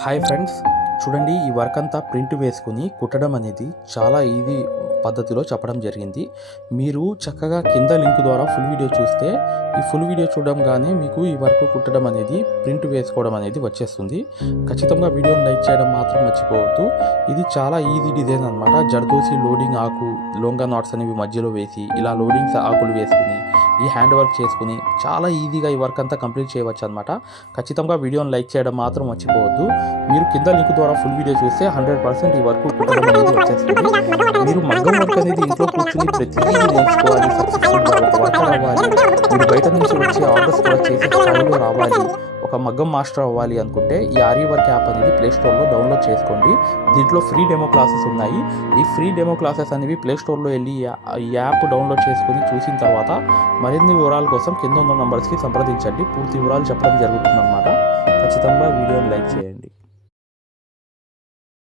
Hi friends, చూడండి ఈ work అంతా ప్రింట్ వేసుకుని కుట్టడం అనేది చాలా ఈజీ పద్ధతిలో చెప్పడం జరిగింది. మీరు చక్కగా కింద లింక్ ద్వారా ఫుల్ వీడియో చూస్తే ఈ ఫుల్ వీడియో చూడంగానే మీకు ఈ వర్క్ కుట్టడం అనేది ప్రింట్ వేసుకోవడం అనేది వచ్చేస్తుంది. ఖచ్చితంగా వీడియోని లైక్ చేయడం మాత్రం మర్చిపోవద్దు. ఇది చాలా ఈజీ డిజైన్ అనమాట. జర్దోసి లోడింగ్ ఆకు, లోంగా నాట్స్ అనేవి మధ్యలో వేసి ఇలా లోడింగ్స్ ఆకులు వేసుకుని ఈ హ్యాండ్ వర్క్ చేసుకుని చాలా ఈజీగా ఈ వర్క్ అంతా కంప్లీట్ చేయవచ్చు అనమాట. ఖచ్చితంగా వీడియోని లైక్ చేయడం మాత్రం మర్చిపోవద్దు. మీరు కింద లింక్ ద్వారా ఫుల్ వీడియో చూస్తే 100% ఈ వర్క్ కుట్టడం అనేది వచ్చేస్తుంది. మీరు మగ్గం వర్క్ అనేది ఇంట్లో కూర్చుని ప్రతిదీ నేర్చుకోవాలి, సక్సెస్ఫుల్గా ఒక వర్కర్ అవ్వాలి, మీరు బయట నుంచి వచ్చే ఆర్డర్స్ కూడా చేసే స్థాయిలో రావాలి, ఒక మగ్గం మాస్టర్ అవ్వాలి అనుకుంటే ఈ ఆర్య వర్క్ యాప్ అనేది ప్లేస్టోర్లో డౌన్లోడ్ చేసుకోండి. దీంట్లో ఫ్రీ డెమో క్లాసెస్ ఉన్నాయి. ఈ ఫ్రీ డెమో క్లాసెస్ అనేవి ప్లేస్టోర్లో వెళ్ళి ఈ యాప్ డౌన్లోడ్ చేసుకుని చూసిన తర్వాత మరిన్ని వివరాల కోసం కింద ఉన్న నంబర్స్కి సంప్రదించండి. పూర్తి వివరాలు చెప్పడం జరుగుతుందన్నమాట. ఖచ్చితంగా వీడియోని లైక్ చేయండి.